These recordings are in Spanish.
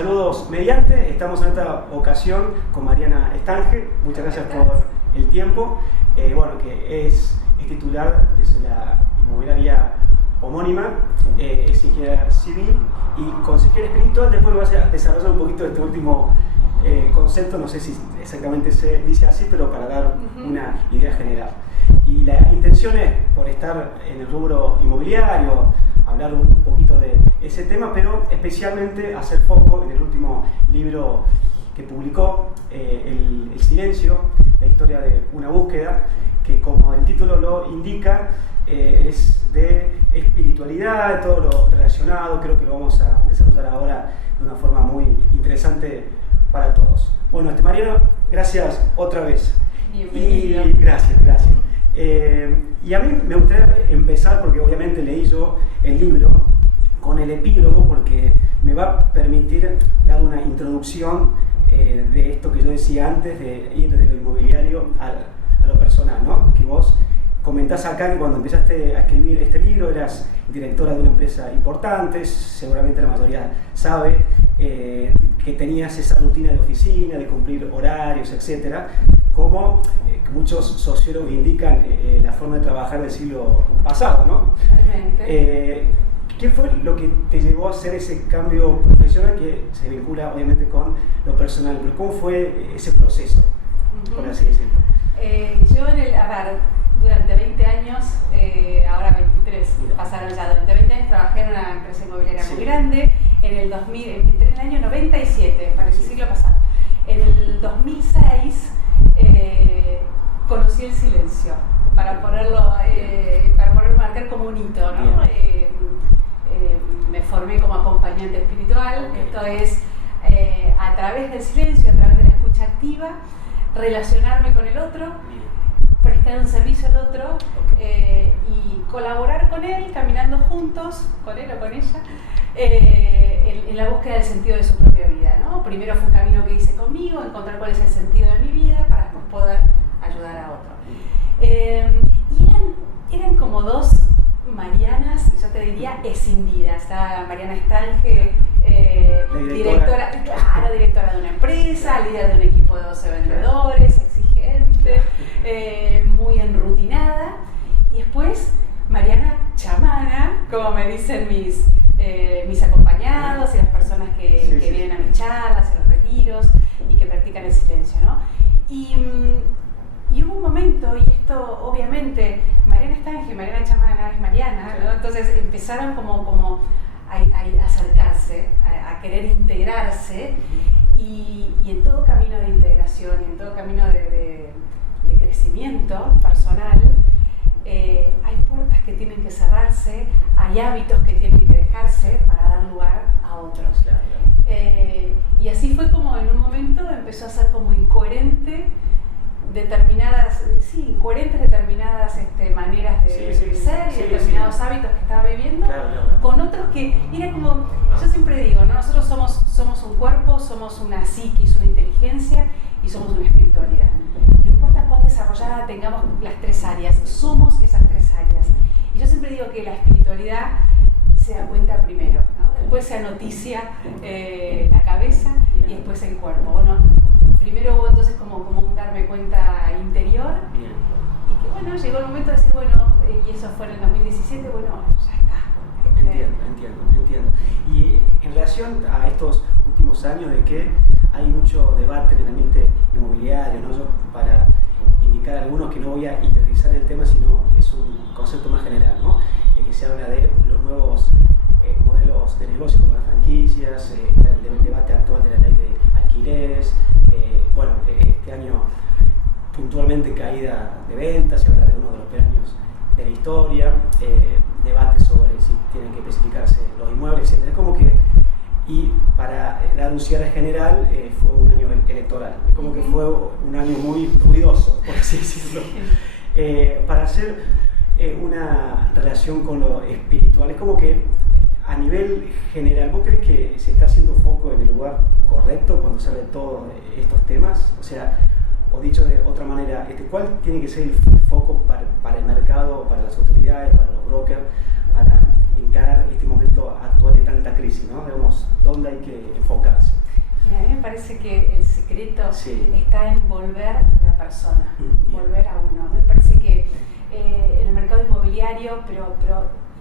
saludos mediante. Estamos en esta ocasión con Mariana Estange. Muchas gracias por el tiempo. Que es titular de la inmobiliaria homónima, es ingeniera civil y consejera espiritual. Después me vas a desarrollar un poquito este último concepto, no sé si exactamente se dice así, pero para dar una idea general. Y la intención es, por estar en el rubro inmobiliario, hablar un poquito de ese tema, pero especialmente hacer foco en el último libro que publicó, El Silencio, la historia de una búsqueda, que como el título lo indica, es de espiritualidad, de todo lo relacionado. Creo que lo vamos a desarrollar ahora de una forma muy interesante para todos. Bueno, Mariano, gracias otra vez. Bienvenido. Y gracias. Y a mí me gustaría empezar, porque obviamente leí yo el libro, con el epílogo, porque me va a permitir dar una introducción de esto que yo decía antes, de ir de lo inmobiliario a lo personal, ¿no? Que vos comentás acá que cuando empezaste a escribir este libro eras directora de una empresa importante, seguramente la mayoría sabe, que tenías esa rutina de oficina, de cumplir horarios, etcétera, como muchos sociólogos indican la forma de trabajar del siglo pasado, ¿no? Realmente. ¿Qué fue lo que te llevó a hacer ese cambio profesional que se vincula obviamente con lo personal? Pero ¿cómo fue ese proceso, por así decirlo? Yo durante 20 años, ahora 23, pasaron ya, durante 20 años trabajé en una empresa inmobiliaria muy grande. En el 2000, entré en el año 97, para el siglo pasado. En el 2006 conocí el silencio, para marcar como un hito, ¿no? Me formé como acompañante espiritual. Esto es, a través del silencio, a través de la escucha activa, relacionarme con el otro, prestar un servicio al otro, y colaborar con él, caminando juntos, con él o con ella, en la búsqueda del sentido de su propia vida, ¿no? Primero fue un camino que hice conmigo, encontrar cuál es el sentido de mi vida para después poder ayudar a otro. Y eran como dos Marianas, yo te diría, escindidas. Está Mariana Estange, directora de una empresa, líder de un equipo de 12 vendedores, exigente, muy enrutinada. Y después Mariana chamana, como me dicen mis acompañados y las personas que vienen a mis charlas, a los retiros y que practican el silencio, ¿no? Y hubo un momento, y esto obviamente, Mariana Estange y Mariana Chamana es Mariana, ¿no? Entonces empezaron como a acercarse, a querer integrarse, y en todo camino de integración, y en todo camino de crecimiento personal, hay puertas que tienen que cerrarse, hay hábitos que tienen que dejarse para dar lugar a otros. Y así fue como en un momento empezó a ser como incoherentes determinadas maneras de ser y determinados hábitos que estaba viviendo, con otros que era como, yo siempre digo, ¿no? Nosotros somos un cuerpo, somos una psiquis, una inteligencia y somos una espiritualidad. No importa cuán desarrollada tengamos las tres áreas, somos esas tres áreas. Y yo siempre digo que la espiritualidad se da cuenta primero, ¿no? Después se anoticia la cabeza y después el cuerpo. Bueno, primero hubo entonces como un darme cuenta interior. Y que bueno, llegó el momento de decir, y eso fue en el 2017, ya está. Entiendo. Y en relación a estos últimos años de que hay mucho debate en el ambiente inmobiliario, ¿no? Yo, para indicar a algunos que no voy a interiorizar el tema, sino es un concepto más general, ¿no? Que se habla de los nuevos modelos de negocio como las franquicias, está el debate actual de la ley de alquileres, este año puntualmente caída de ventas, se habla de uno de los peores años de la historia, debate sobre si tienen que especificarse los inmuebles, etc. Es como que, y para dar un cierre general, fue un año electoral, es como que fue un año muy ruidoso, por así decirlo. Para hacer una relación con lo espiritual, es como que a nivel general, ¿vos crees que se está haciendo foco en el lugar correcto cuando se habla de todos estos temas? O sea, o dicho de otra manera, ¿cuál tiene que ser el foco para el mercado, para las autoridades, para los brokers, para encarar este momento actual de tanta crisis, ¿no? Digamos, ¿dónde hay que enfocarse? parece que el secreto está en volver a la persona, volver a uno. Me parece que en el mercado inmobiliario, pero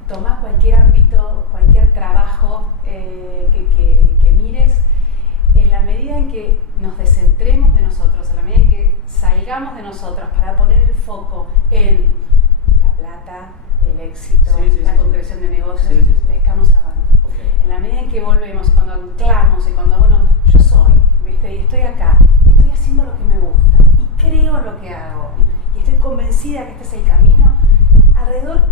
tomás cualquier ámbito, cualquier trabajo que mires, en la medida en que nos descentremos de nosotros, en la medida en que salgamos de nosotros para poner el foco en la plata, el éxito, la concreción de negocios, le estamos cerrando. Okay. En la medida en que volvemos, cuando anclamos y cuando, yo soy, ¿viste? Y estoy acá, estoy haciendo lo que me gusta y creo lo que hago y estoy convencida que este es el camino, alrededor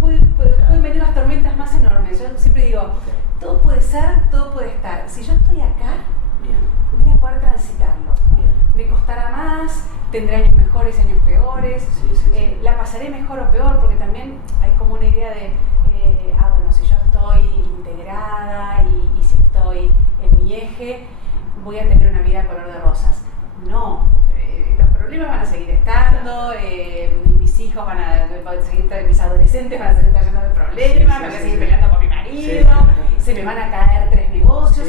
pueden venir las tormentas más enormes. Yo siempre digo, todo puede ser, todo puede estar. Si yo estoy acá, voy a poder transitarlo. Me costará más, tendré años mejores, años peores, la pasaré mejor o peor, porque también hay como una idea de, si yo estoy integrada y si estoy en mi eje, voy a tener una vida color de rosas. No, los problemas van a seguir estando, mis hijos van a seguir, mis adolescentes van a seguir trayendo problemas, me voy a seguir peleando con mi marido, se me van a caer 3 negocios,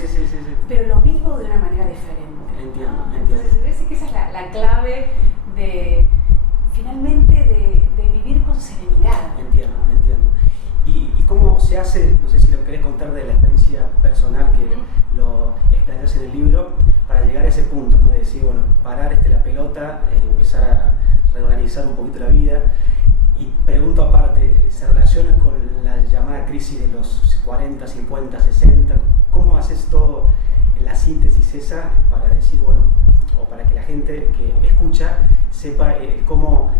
pero lo vivo de una manera diferente. Entiendo. Entonces, me parece que esa es la clave de, finalmente, de vivir con serenidad. Entiendo. ¿Y cómo se hace, no sé si lo querés contar de la experiencia personal que lo explayas en el libro, para llegar a ese punto, ¿no? De decir, parar la pelota, empezar a reorganizar un poquito la vida? Y pregunto aparte, ¿se relaciona con la llamada crisis de los 40, 50, 60? ¿Cómo haces todo la síntesis esa para decir, o para que la gente que escucha sepa cómo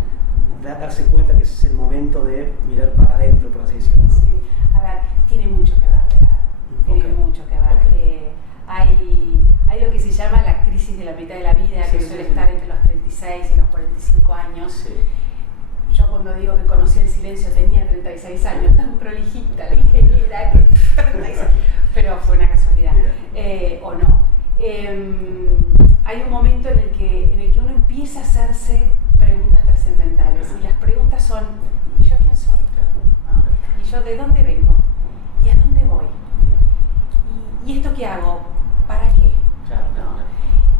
darse cuenta que es el momento de mirar para adentro, por así decirlo? Sí, a ver, tiene mucho que ver la edad, tiene mucho que ver. Hay lo que se llama la crisis de la mitad de la vida, que suele estar entre los 36 y los 45 años. Yo cuando digo que conocí el silencio tenía 36 años, tan prolijita la ingeniera, que 36, pero fue una casualidad, o no. Hay un momento en el que uno empieza a hacerse preguntas trascendentales, y las preguntas son, ¿y yo quién soy? ¿No? ¿Y yo de dónde vengo? ¿Y a dónde voy? ¿Y esto qué hago? ¿Para qué? ¿No?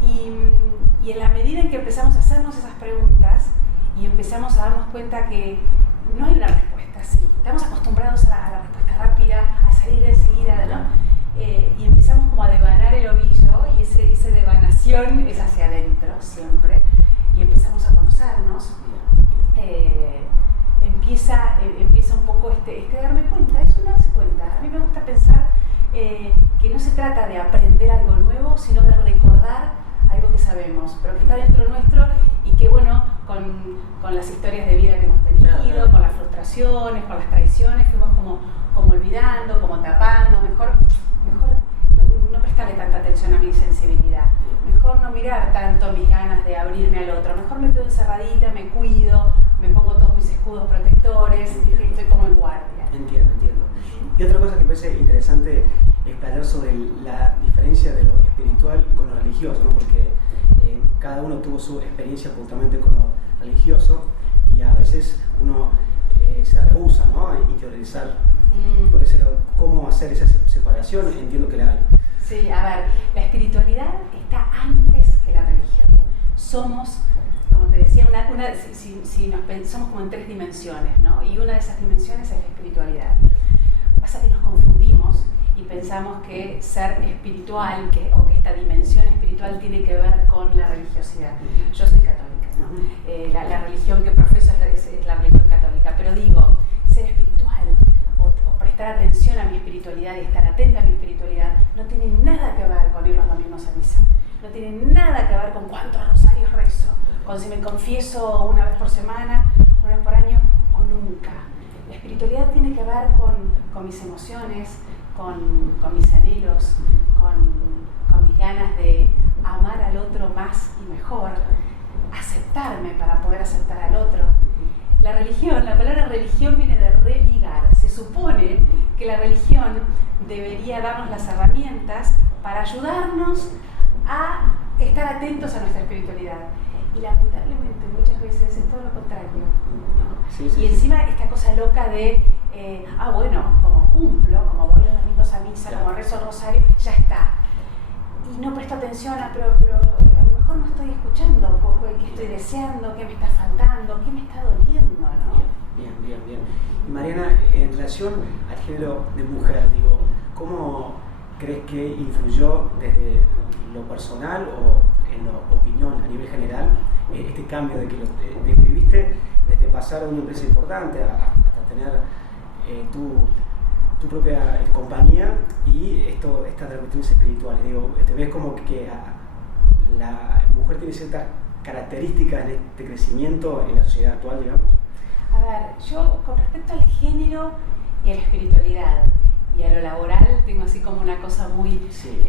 Y en la medida en que empezamos a hacernos esas preguntas y empezamos a darnos cuenta que no hay una respuesta así, estamos acostumbrados a la respuesta rápida, a salir enseguida, ¿no? Y empezamos como a devanar el ovillo, y esa devanación es hacia adentro siempre, y empezamos a conocernos. Empieza un poco darme cuenta, es un darse cuenta. A mí me gusta pensar que no se trata de aprender algo nuevo, sino de recordar algo que sabemos, pero que está dentro nuestro, y que con las historias de vida que hemos tenido, con las frustraciones, con las traiciones, fuimos como olvidando, como tapando. Mejor no prestarle tanta atención a mi sensibilidad, mejor no mirar tanto mis ganas de abrirme al otro, mejor me quedo encerradita, me cuido, me pongo todos mis escudos protectores, estoy como en guardia. Entiendo. Y otra cosa que me parece interesante explayar sobre la diferencia de lo espiritual con lo religioso, ¿no? Porque cada uno tuvo su experiencia puntualmente con lo religioso, y a veces uno se rehúsa, ¿no?, a interiorizar. Por eso, ¿cómo hacer esa separación? Entiendo que la hay. Sí, a ver, la espiritualidad está antes que la religión. Somos, como te decía, somos como en 3 dimensiones, ¿no? Y una de esas dimensiones es la espiritualidad. Pasa que nos confundimos y pensamos que ser espiritual, o que esta dimensión espiritual tiene que ver con la religiosidad. Yo soy católica, ¿no? La religión que profeso es la religión católica, pero digo, ser espiritual o prestar atención a mi espiritualidad y estar atenta a mi espiritualidad no tiene nada que ver con ir los domingos a misa, no tiene nada que ver con cuántos rosarios rezo, con si me confieso una vez por semana, una vez por año o nunca. La espiritualidad tiene que ver con mis emociones, con mis anhelos, con mis ganas de amar al otro más y mejor, aceptarme para poder aceptar al otro. La palabra religión viene de religar. Se supone que la religión debería darnos las herramientas para ayudarnos a estar atentos a nuestra espiritualidad. Y lamentablemente muchas veces es todo lo contrario, ¿no? Y encima esta cosa loca de, como cumplo, como voy los domingos a misa, como rezo el rosario, ya está. y no presto atención pero a lo mejor no estoy escuchando qué estoy deseando, qué me está faltando, qué me está doliendo, ¿no? Bien. Y Mariana, en relación al género de mujer, digo, ¿cómo crees que influyó desde lo personal o en la opinión a nivel general este cambio de que viviste desde pasar de una empresa importante hasta tener tu propia compañía y estas cuestiones espirituales? Digo, ¿te ves como que la mujer tiene ciertas características en este crecimiento en la sociedad actual, digamos? A ver, yo con respecto al género y a la espiritualidad y a lo laboral tengo así como una cosa muy... Sí.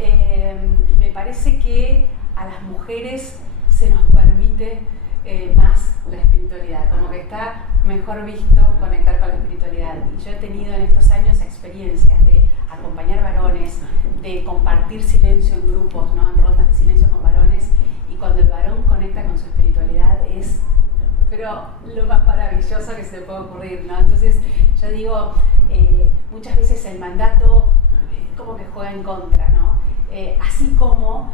Me parece que a las mujeres se nos permite más la espiritualidad, como que está mejor visto conectar con la espiritualidad. Y yo he tenido en estos años experiencias de acompañar varones, de compartir silencio en grupos, ¿no? En rondas de silencio con varones, y cuando el varón conecta con su espiritualidad es pero lo más maravilloso que se te puede ocurrir, ¿no? Entonces yo digo, muchas veces el mandato como que juega en contra, ¿no? Así como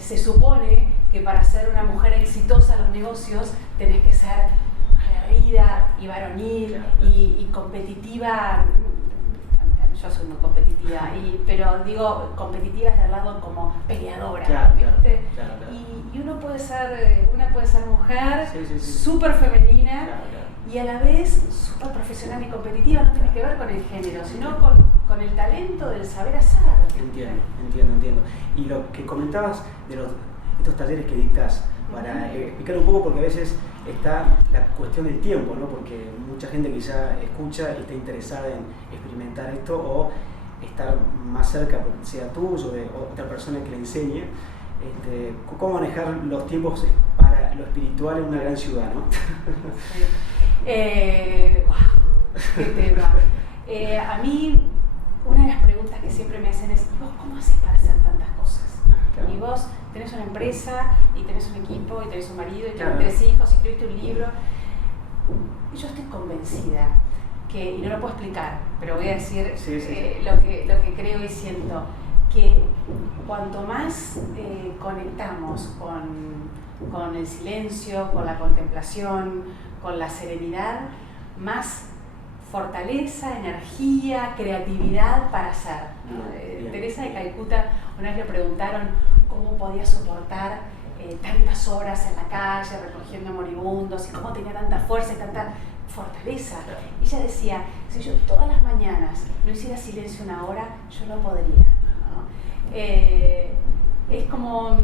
se supone que para ser una mujer exitosa en los negocios tenés que ser aguerrida y varonil y competitiva. Yo soy muy competitiva, pero digo competitiva desde el lado como peleadora, ¿viste? Claro. Y una puede ser mujer, súper femenina y a la vez súper profesional y competitiva. No tiene que ver con el género, sino con el talento del saber hacer. Entiendo. Y lo que comentabas de estos talleres que dictas, para explicar un poco, porque a veces está la cuestión del tiempo, ¿no? Porque mucha gente quizá escucha y está interesada en experimentar esto o estar más cerca, sea tuyo o de otra persona que le enseñe. ¿Cómo manejar los tiempos para lo espiritual en una gran ciudad, ¿no? ¡Wow! ¡Qué tema! A mí, una de las preguntas que siempre me hacen es: ¿vos cómo haces para hacer tantas cosas? Y vos tenés una empresa, y tenés un equipo, y tenés un marido, y tenés 3 hijos, y escribiste un libro. Y yo estoy convencida que, y no lo puedo explicar, pero voy a decir lo que creo y siento, que cuanto más conectamos con el silencio, con la contemplación, con la serenidad, más fortaleza, energía, creatividad para hacer, ¿no? Teresa de Calcuta una vez le preguntaron cómo podía soportar tantas horas en la calle recogiendo moribundos y cómo tenía tanta fuerza y tanta fortaleza. Y ella decía: si yo todas las mañanas no hiciera silencio una hora, yo no podría, ¿no? Es como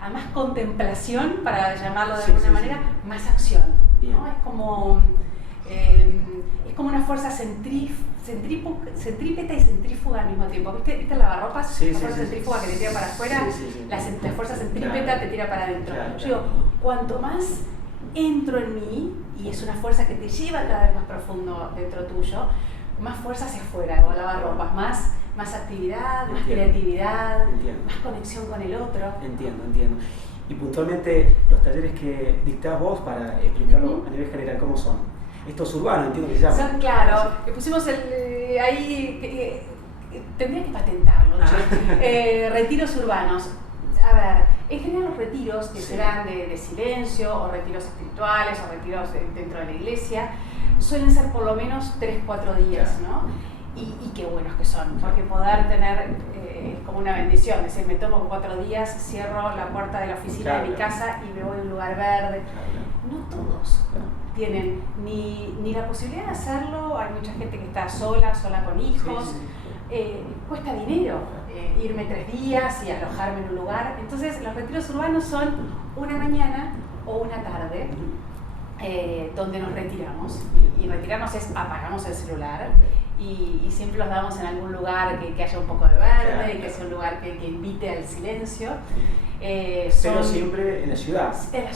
a más contemplación, para llamarlo de alguna manera, más acción, ¿no? Es como una fuerza centrípeta y centrífuga al mismo tiempo. ¿Viste el lavarropas? La fuerza centrífuga que te tira para afuera, la fuerza centrípeta te tira para adentro. Yo digo, cuanto más entro en mí, y es una fuerza que te lleva cada vez más profundo dentro tuyo, más fuerza hacia afuera, o lavarropas, más actividad, más creatividad, más conexión con el otro. Entiendo. Y puntualmente, los talleres que dictás vos, para explicarlo a nivel general, ¿cómo son? Estos urbanos, entiendo que se llaman. Son, claro, que pusimos ahí, tendría que patentarlo, retiros urbanos. A ver, en general los retiros que se dan de silencio, o retiros espirituales, o retiros dentro de la iglesia, suelen ser por lo menos 3-4 días, ¿no? Y qué buenos que son, porque poder tener como una bendición, es decir, me tomo 4 días, cierro la puerta de la oficina de mi casa y me voy a un lugar verde. No todos tienen ni la posibilidad de hacerlo. Hay mucha gente que está sola con hijos. Cuesta dinero irme 3 días y alojarme en un lugar. Entonces los retiros urbanos son una mañana o una tarde donde nos retiramos. Y retirarnos es apagamos el celular y siempre los damos en algún lugar que haya un poco de verde y que sea un lugar que invite al silencio. Pero siempre en la ciudad. En la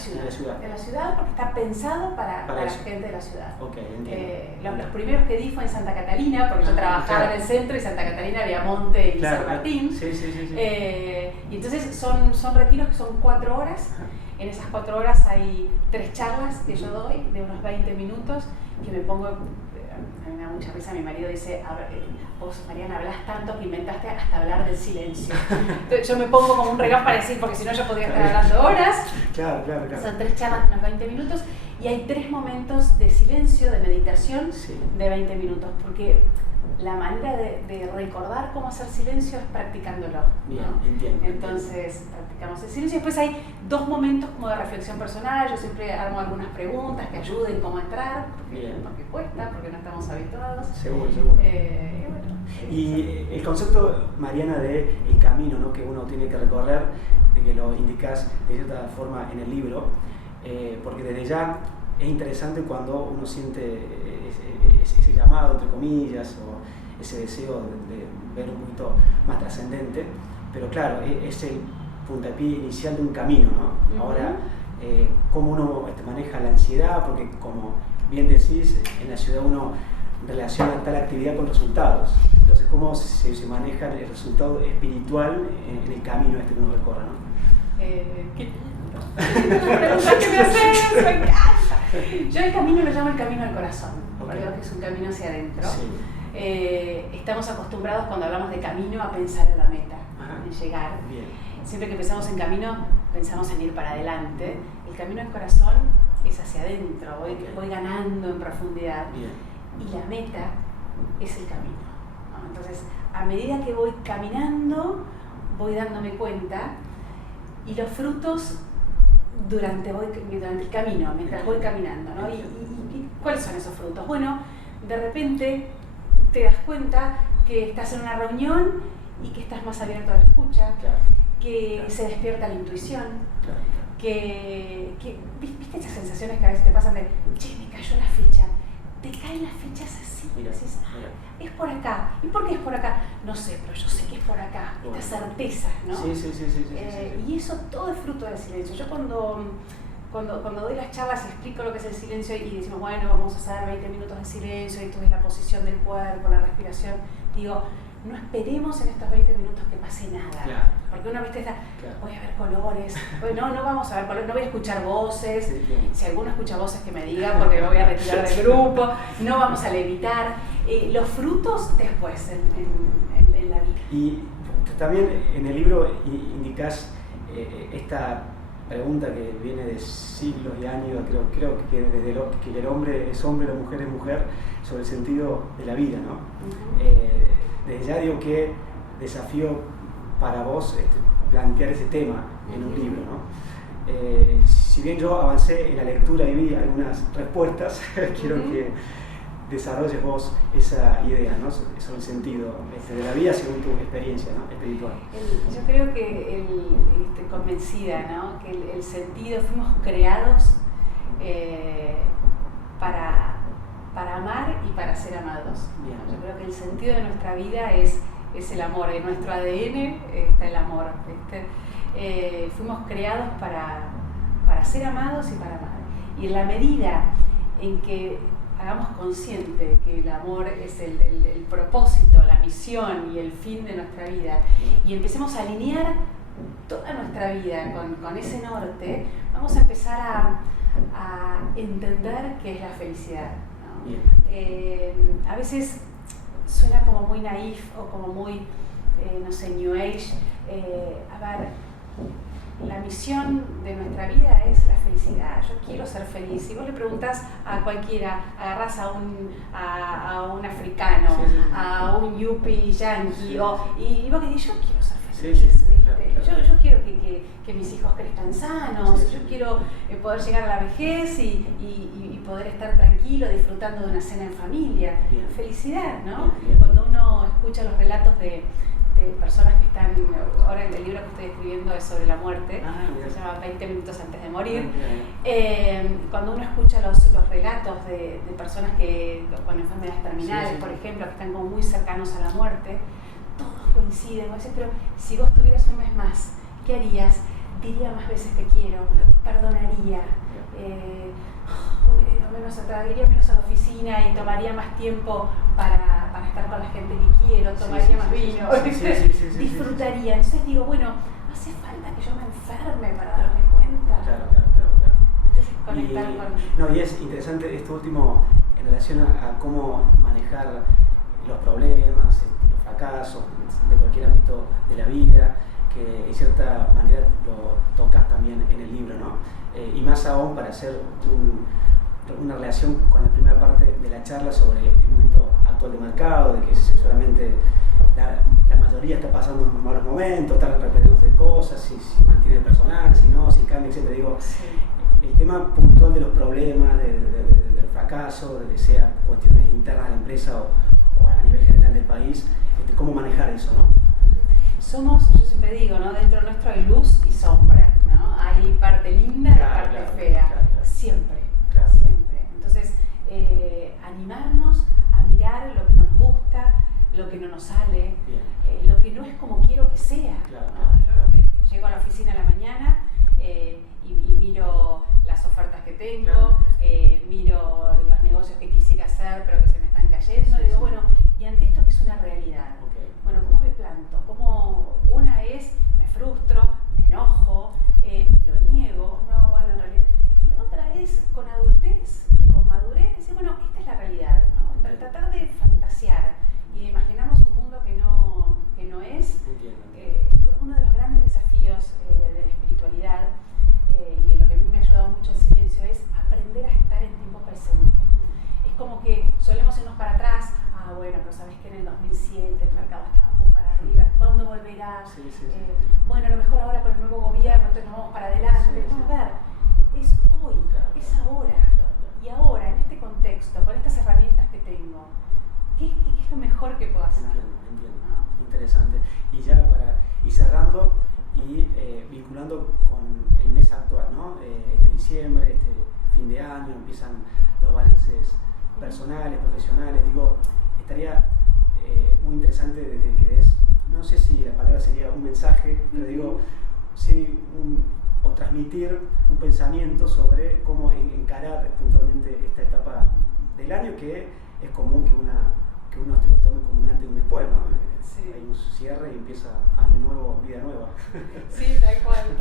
ciudad, porque está pensado para la gente de la ciudad. Los primeros que di fue en Santa Catalina, porque yo trabajaba en el centro, y Santa Catalina había monte y San Martín. Y entonces son retiros que son 4 horas. En esas 4 horas hay 3 charlas que yo doy de unos 20 minutos, que me pongo a mí me da mucha risa, mi marido dice, vos Mariana hablás tanto que inventaste hasta hablar del silencio. Entonces yo me pongo como un reloj para decir, porque si no yo podría estar hablando horas. Claro. Son 3 charlas de unos 20 minutos y hay 3 momentos de silencio, de meditación de 20 minutos, porque la manera de recordar cómo hacer silencio es practicándolo. Bien, ¿no? entiendo. Entonces practicamos el silencio. Después hay 2 momentos como de reflexión personal. Yo siempre armo algunas preguntas que ayuden cómo entrar, porque cuesta, porque no estamos habituados. Seguro. Y el concepto, Mariana, de el camino, ¿no?, que uno tiene que recorrer, de que lo indicas de cierta forma en el libro, porque desde ya es interesante cuando uno siente ese llamado, entre comillas, o ese deseo de ver un poquito más trascendente, pero claro, es el puntapié inicial de un camino, ¿no? Ahora, cómo uno maneja la ansiedad, porque como bien decís, en la ciudad uno relaciona tal actividad con resultados. Entonces, ¿cómo se maneja el resultado espiritual en el camino que uno recorre, ¿no? ¿Qué preguntas que me haces? Me encanta. Yo el camino lo llamo el camino del corazón, porque creo que es un camino hacia adentro. Estamos acostumbrados cuando hablamos de camino a pensar en la meta, en llegar. Bien. Siempre que pensamos en camino, pensamos en ir para adelante. El camino del corazón es hacia adentro, voy ganando en profundidad. Bien. Y la meta es el camino, ¿no? Entonces, a medida que voy caminando, voy dándome cuenta, y los frutos durante el camino, mientras voy caminando, ¿no? ¿Y cuáles son esos frutos? Bueno, de repente te das cuenta que estás en una reunión y que estás más abierto a la escucha, que se despierta la intuición, que ¿viste esas sensaciones que a veces te pasan de, che, me cayó la ficha? Te caen las fichas así, y decís, es por acá. ¿Y por qué es por acá? No sé, pero yo sé que es por acá. Esta certeza, ¿no? Sí. Y eso todo es fruto del silencio. Yo cuando doy las charlas y explico lo que es el silencio y decimos, bueno, vamos a hacer 20 minutos de silencio y esto es la posición del cuerpo, la respiración, digo, no esperemos en estos 20 minutos que pase nada. Porque una vez voy a ver colores, no vamos a ver colores, no voy a escuchar voces, si alguno escucha voces que me diga porque me voy a retirar del grupo, no vamos a levitar, los frutos después en la vida. Y también en el libro indicás esta pregunta que viene de siglos y años, creo que desde que el hombre es hombre, la mujer es mujer, sobre el sentido de la vida, ¿no? Desde ya digo que desafío para vos plantear ese tema en un libro, ¿no? Si bien yo avancé en la lectura y vi algunas respuestas, quiero que desarrolles vos esa idea, ¿no?, sobre el sentido de la vida según tu experiencia, ¿no?, espiritual. Yo creo que estoy convencida, ¿no?, que el sentido, fuimos creados para amar y para ser amados. Bien. Yo creo que el sentido de nuestra vida es el amor. En nuestro ADN está el amor. Fuimos creados para ser amados y para amar. Y en la medida en que hagamos consciente que el amor es el propósito, la misión y el fin de nuestra vida, y empecemos a alinear toda nuestra vida con ese norte, vamos a empezar a entender qué es la felicidad, ¿no? A veces suena como muy naif o como muy, no sé, New Age. A ver, la misión de nuestra vida es la felicidad. Yo quiero ser feliz. Si vos le preguntás a cualquiera, agarrás a un africano, a un yuppie yankee, y vos que dices, yo quiero ser feliz. Yo quiero que mis hijos crezcan sanos, yo quiero poder llegar a la vejez y poder estar tranquilo disfrutando de una cena en familia. Bien. Felicidad, ¿no? Bien. Cuando uno escucha los relatos de personas que están, ahora el libro que estoy escribiendo es sobre la muerte, se llama 20 minutos antes de morir. Cuando uno escucha los relatos de personas que con enfermedades terminales, por ejemplo, que están como muy cercanos a la muerte, todos coinciden, pero si vos tuvieras un mes más, ¿qué harías? Diría más veces te quiero, perdonaría, iría menos a la oficina y tomaría más tiempo para estar con la gente que quiero, tomaría más vino, disfrutaría. Entonces digo, bueno, hace falta que yo me enferme para darme cuenta. Claro. Entonces conectar con... No, y es interesante esto último en relación a cómo manejar los problemas, los fracasos de cualquier ámbito de la vida, que en cierta manera lo tocas también en el libro, ¿no? Y más aún para hacer una relación con la primera parte de la charla sobre el momento actual de mercado, de que seguramente la mayoría está pasando malos momentos, están reprendiéndose de cosas, si mantiene el personal, si no, si cambia, etc. Digo, el tema puntual de los problemas, del fracaso, de sea cuestiones internas de la empresa o a nivel general del país, cómo manejar eso, ¿no? Yo siempre digo, ¿no? Dentro nuestro hay luz y sombra, ¿no? Hay parte linda y parte fea, siempre. Siempre. Entonces, animarnos a mirar lo que no nos gusta, lo que no nos sale, lo que no es como quiero que sea. ¿No? Yo llego a la oficina a la mañana y miro las ofertas que tengo, miro los negocios que quisiera hacer pero que se me están cayendo, y digo, bueno, y ante esto que es una realidad, bueno, ¿cómo me planto? Una es, me frustro, me enojo, lo niego, no, bueno, en realidad. Y la otra es, con adultez y con madurez, decir, bueno, esta es la realidad, ¿no? Tratar de fantasear y de imaginarnos un mundo que no es. Uno de los grandes desafíos de la espiritualidad y en lo que a mí me ha ayudado mucho el silencio es aprender a estar en tiempo presente. Es como que solemos irnos para atrás, bueno, pero sabes que en el 2007 el mercado estaba para arriba, ¿cuándo volverá? Bueno, a lo mejor ahora con el nuevo gobierno, entonces nos vamos para adelante. No, a ver, es hoy, es ahora. Y ahora, en este contexto, con estas herramientas que tengo, ¿qué es lo mejor que puedo hacer? Entiendo. ¿No? Interesante. Y ya para ir cerrando y vinculando con el mes actual, ¿no? Este diciembre, este fin de año, empiezan los balances personales, profesionales. Digo, estaría muy interesante de que des, no sé si la palabra sería un mensaje, pero digo, sí, o transmitir un pensamiento sobre cómo encarar puntualmente esta etapa del año, que es común que uno te lo tome como un antes y un después, ¿no? Sí. Hay un cierre y empieza año nuevo, vida nueva. Sí, tal cual. Vos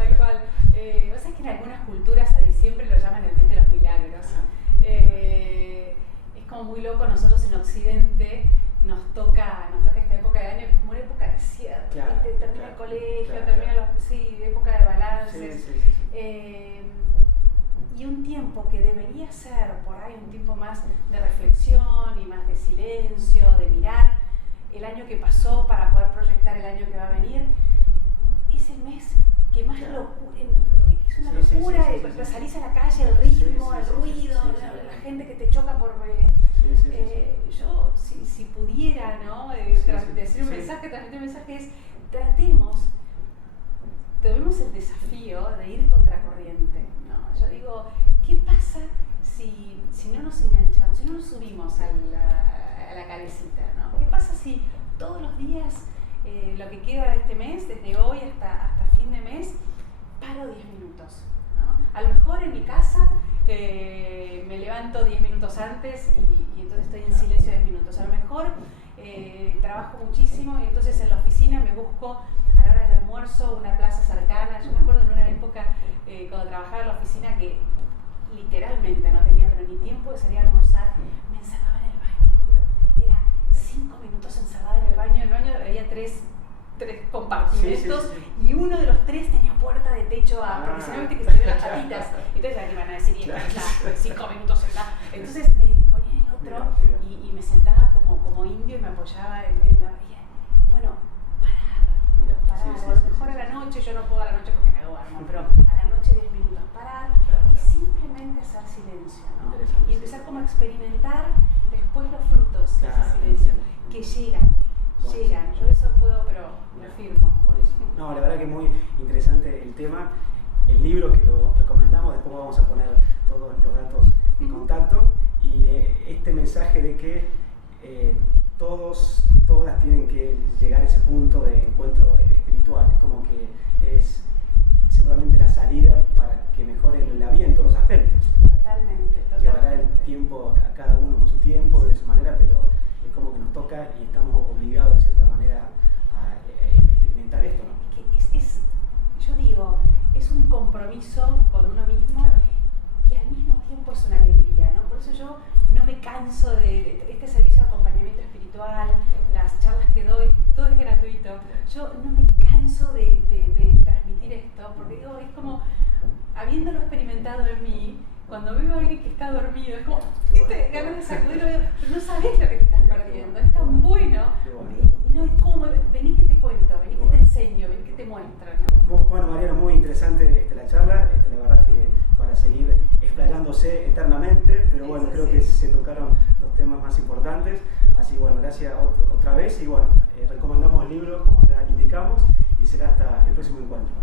sabés que en algunas culturas a diciembre lo llaman el mes de los milagros. Es como muy loco, nosotros en Occidente nos toca esta época de año como una época de cierre. Termina el colegio, termina época de balances. Y un tiempo que debería ser por ahí un tiempo más de reflexión y más de silencio, de mirar el año que pasó para poder proyectar el año que va a venir, es el mes que más locura, es una locura, salís a la calle, el ritmo, el ruido, la gente que te choca por... Yo, si pudiera, ¿no? Decir un mensaje, transmitir un mensaje es, tomemos el desafío de ir contracorriente, ¿no? Yo digo, ¿qué pasa si no nos enganchamos, si no nos subimos a la cabecita, ¿no? ¿Qué pasa si todos los días, lo que queda de este mes, desde hoy hasta fin de mes, paro 10 minutos, ¿no? A lo mejor en mi casa me levanto 10 minutos antes y entonces estoy en silencio 10 minutos. A lo mejor trabajo muchísimo y entonces en la oficina me busco a la hora del almuerzo una plaza cercana. Yo me acuerdo en una época cuando trabajaba en la oficina que literalmente no tenía pero ni tiempo de salir a almorzar, me encerraba en el baño. Era 5 minutos encerrada en el baño. En el baño había tres compartimentos y uno de los 3 tenía puerta de techo porque si no viste que se ven las patitas. Entonces aquí van a decir, y está 5 minutos sentada. Entonces me ponía en el otro y me sentaba como indio y me apoyaba en la orilla. Bueno, parar. O a lo mejor a la noche, yo no puedo a la noche porque me duermo, pero a la noche 10 minutos parar y simplemente hacer silencio, ¿no? Y empezar como a experimentar después los frutos de ese silencio que llegan. Yo eso puedo, pero lo firmo. Buenísimo. No, la verdad que es muy interesante el tema. El libro que lo recomendamos, después vamos a poner todos los datos de contacto. Y este mensaje de que todas tienen que llegar a ese punto de encuentro espiritual. Es como que es seguramente la salida para que mejore la vida en todos los aspectos. Totalmente. Llevará el tiempo a cada uno con su tiempo, de su manera, pero es como que nos toca y estamos obligados, en cierta manera, a experimentar esto, ¿no? Yo digo, es un compromiso con uno mismo que al mismo tiempo es una alegría, ¿no? Por eso yo no me canso canso de este servicio de acompañamiento espiritual, las charlas que doy, todo es gratuito. Yo no me canso de transmitir esto, porque digo, es como, habiéndolo experimentado en mí, cuando veo a alguien que está dormido, es como, ¿viste? Ganas de sacudirlo, pero no sabés lo que te estás perdiendo, es tan bueno, y no es como, vení que te cuento, vení que te enseño, vení que te muestro, ¿no? Bueno, Mariana, muy interesante la charla, la verdad que para seguir explayándose eternamente, pero bueno, creo que se tocaron los temas más importantes, así bueno, gracias otra vez y bueno, recomendamos el libro como ya indicamos y será hasta el próximo encuentro.